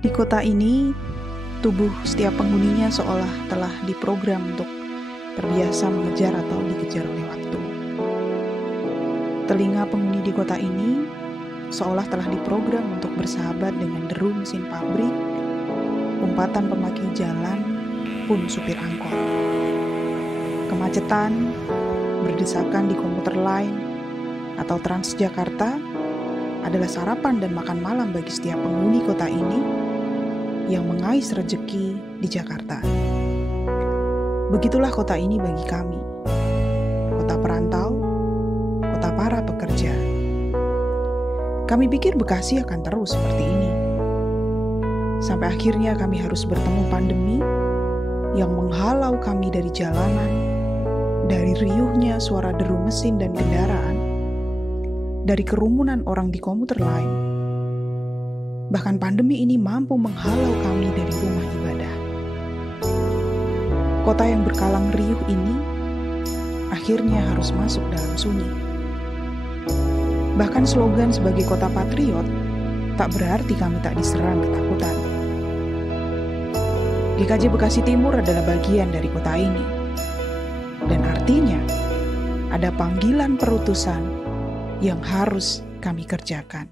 Di kota ini, tubuh setiap penghuninya seolah telah diprogram untuk terbiasa mengejar atau dikejar oleh waktu. Telinga penghuni di kota ini seolah telah diprogram untuk bersahabat dengan deru mesin pabrik, umpatan pemakai jalan, pun supir angkot. Kemacetan, berdesakan di komuter lain, atau Transjakarta adalah sarapan dan makan malam bagi setiap penghuni kota ini yang mengais rejeki di Jakarta. Begitulah kota ini bagi kami, kota perantau, kota para pekerja. Kami pikir Bekasi akan terus seperti ini. Sampai akhirnya kami harus bertemu pandemi yang menghalau kami dari jalanan, dari riuhnya suara deru mesin dan kendaraan, dari kerumunan orang di komuter lain. Bahkan pandemi ini mampu menghalau kami dari rumah ibadah. Kota yang berkalang riuh ini akhirnya harus masuk dalam sunyi. Bahkan slogan sebagai kota patriot tak berarti kami tak diserang ketakutan. GKJ Bekasi Timur adalah bagian dari kota ini. Dan artinya ada panggilan perutusan yang harus kami kerjakan.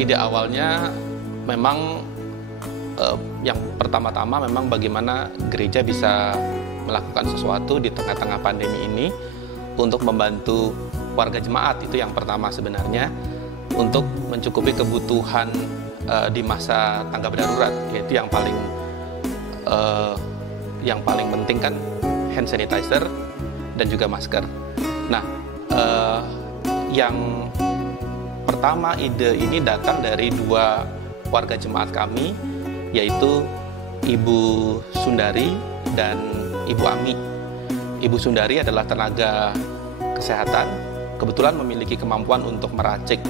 Ide awalnya memang yang pertama-tama memang bagaimana gereja bisa melakukan sesuatu di tengah-tengah pandemi ini untuk membantu warga jemaat. Itu yang pertama sebenarnya, untuk mencukupi kebutuhan di masa tanggap darurat, yaitu yang paling penting kan hand sanitizer dan juga masker. Nah, yang pertama ide ini datang dari dua warga jemaat kami, yaitu Ibu Sundari dan Ibu Ami. Ibu Sundari adalah tenaga kesehatan, kebetulan memiliki kemampuan untuk meracik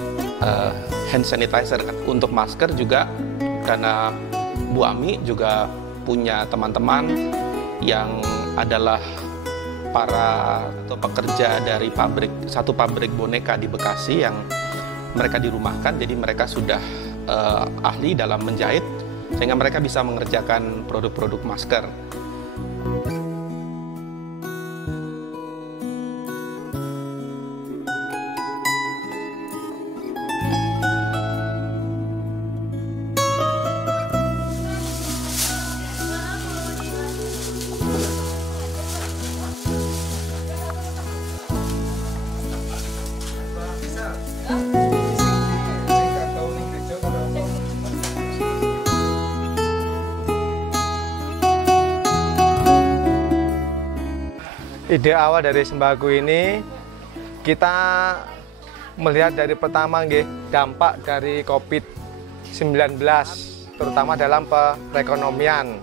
hand sanitizer. Untuk masker juga, karena Bu Ami juga punya teman-teman yang adalah para atau pekerja dari satu pabrik boneka di Bekasi yang mereka dirumahkan, jadi mereka sudah ahli dalam menjahit, sehingga mereka bisa mengerjakan produk-produk masker. Ide awal dari sembako ini, kita melihat dari pertama dampak dari COVID-19, terutama dalam perekonomian.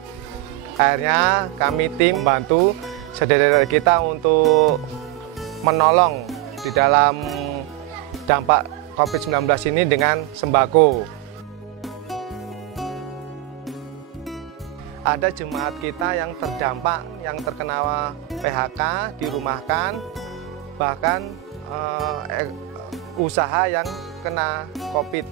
Akhirnya kami tim bantu saudara kita untuk menolong di dalam dampak COVID-19 ini dengan sembako. Ada jemaat kita yang terdampak, yang terkena PHK, dirumahkan, bahkan usaha yang kena COVID.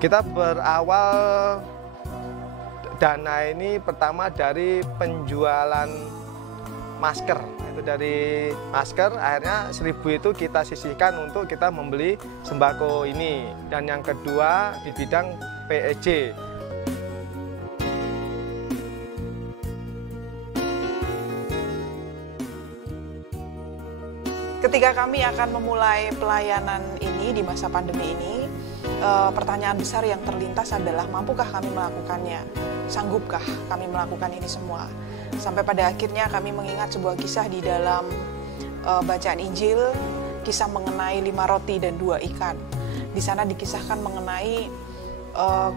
Kita berawal dana ini pertama dari penjualan masker. Itu dari masker, akhirnya 1.000 itu kita sisihkan untuk kita membeli sembako ini. Dan yang kedua di bidang PEJ. Ketika kami akan memulai pelayanan ini di masa pandemi ini, pertanyaan besar yang terlintas adalah mampukah kami melakukannya? Sanggupkah kami melakukan ini semua? Sampai pada akhirnya kami mengingat sebuah kisah di dalam bacaan Injil, kisah mengenai 5 roti dan 2 ikan. Di sana dikisahkan mengenai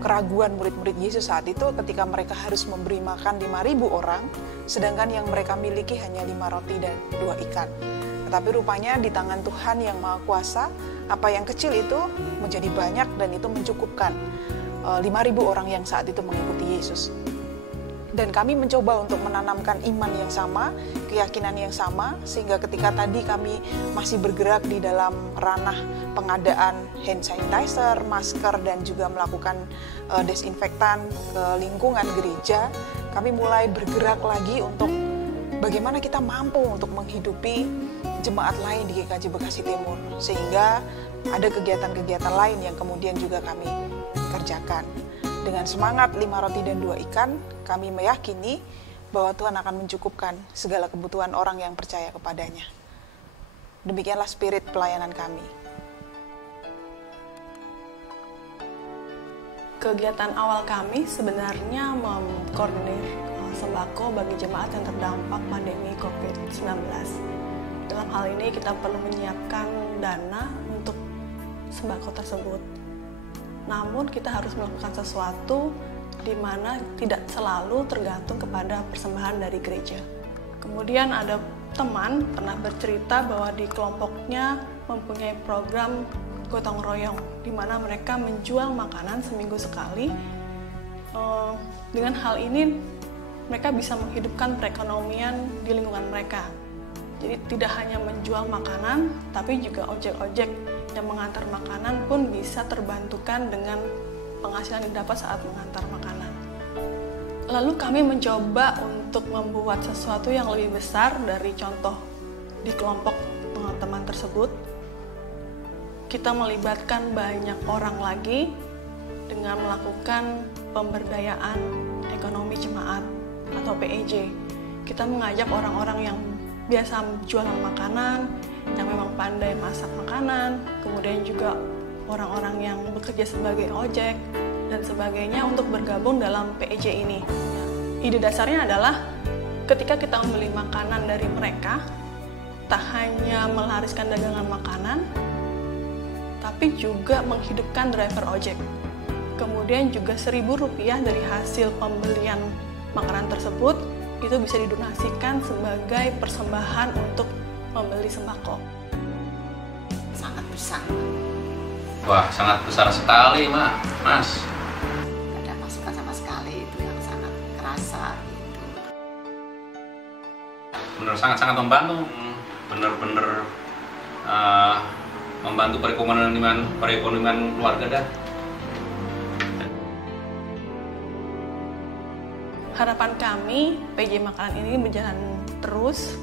keraguan murid-murid Yesus saat itu ketika mereka harus memberi makan 5.000 orang, sedangkan yang mereka miliki hanya 5 roti dan 2 ikan. Tetapi rupanya di tangan Tuhan yang Maha Kuasa, apa yang kecil itu menjadi banyak dan itu mencukupkan 5.000 orang yang saat itu mengikuti Yesus. Dan kami mencoba untuk menanamkan iman yang sama, keyakinan yang sama, sehingga ketika tadi kami masih bergerak di dalam ranah pengadaan hand sanitizer, masker, dan juga melakukan desinfektan ke lingkungan gereja, kami mulai bergerak lagi untuk bagaimana kita mampu untuk menghidupi jemaat lain di GKJ Bekasi Timur, sehingga ada kegiatan-kegiatan lain yang kemudian juga kami kerjakan. Dengan semangat 5 roti dan 2 ikan, kami meyakini bahwa Tuhan akan mencukupkan segala kebutuhan orang yang percaya kepadanya. Demikianlah spirit pelayanan kami. Kegiatan awal kami sebenarnya mengkoordinir sembako bagi jemaat yang terdampak pandemi COVID-19. Dalam hal ini kita perlu menyiapkan dana untuk sembako tersebut. Namun kita harus melakukan sesuatu di mana tidak selalu tergantung kepada persembahan dari gereja. Kemudian ada teman pernah bercerita bahwa di kelompoknya mempunyai program gotong royong, di mana mereka menjual makanan seminggu sekali. Dengan hal ini mereka bisa menghidupkan perekonomian di lingkungan mereka. Jadi tidak hanya menjual makanan, tapi juga ojek-ojek yang mengantar makanan pun bisa terbantukan dengan penghasilan yang didapat saat mengantar makanan. Lalu kami mencoba untuk membuat sesuatu yang lebih besar dari contoh di kelompok teman-teman tersebut. Kita melibatkan banyak orang lagi dengan melakukan pemberdayaan ekonomi jemaat atau PEJ. Kita mengajak orang-orang yang biasa jualan makanan, yang memang pandai masak makanan, kemudian juga orang-orang yang bekerja sebagai ojek dan sebagainya untuk bergabung dalam PEJ ini. Ide dasarnya adalah ketika kita membeli makanan dari mereka, tak hanya melariskan dagangan makanan, tapi juga menghidupkan driver ojek. Kemudian juga Rp1.000 dari hasil pembelian makanan tersebut itu bisa didonasikan sebagai persembahan untuk membeli sembako. Sangat besar. Wah, sangat besar sekali, Mas. Ada masukan sama sekali itu yang sangat kerasa gitu. Benar, sangat membantu. Benar-benar membantu perekonomian keluarga dah. Harapan kami, PJ Makanan ini berjalan terus,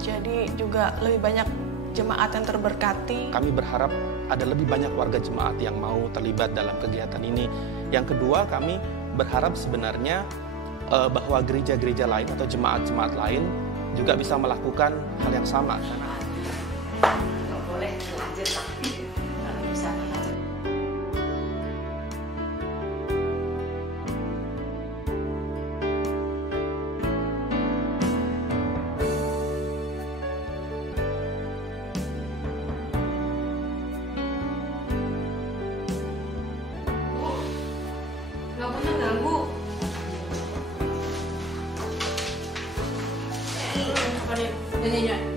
jadi juga lebih banyak jemaat yang terberkati. Kami berharap ada lebih banyak warga jemaat yang mau terlibat dalam kegiatan ini. Yang kedua, kami berharap sebenarnya bahwa gereja-gereja lain atau jemaat-jemaat lain juga bisa melakukan hal yang sama. Nggak boleh lanjut lah. Kalau bisa lanjut. Nggak pernah ganggu. Apa nih? Nyanyinya.